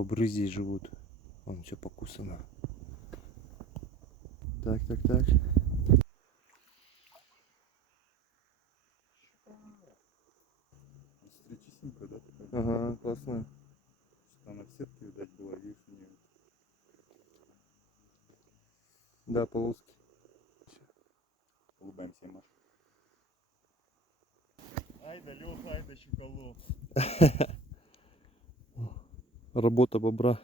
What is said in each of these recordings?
Бобры здесь живут. Вон все покусано. Так, так, так. Чистенькая, да, такая? Ага, классно. Что она в сетке, видать, была, видишь, у нее. Да, полоски. Улыбаемся, Маш. Ай да Леха, ай да Щуколов. Работа бобра.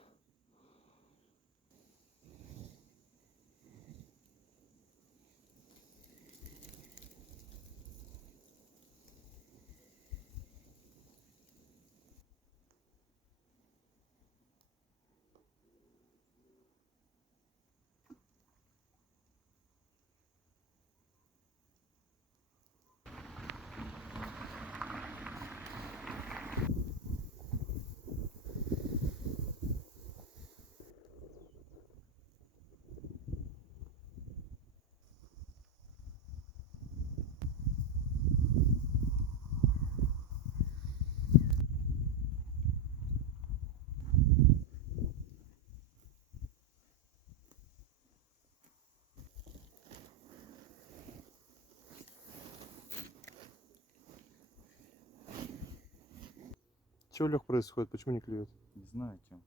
Че, Лех, происходит? Почему не клюет? Не знаю, чем.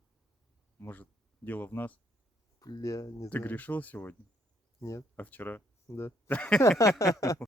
Может, дело в нас? Бля, не Ты знаю. грешил сегодня? Нет. А вчера? Да.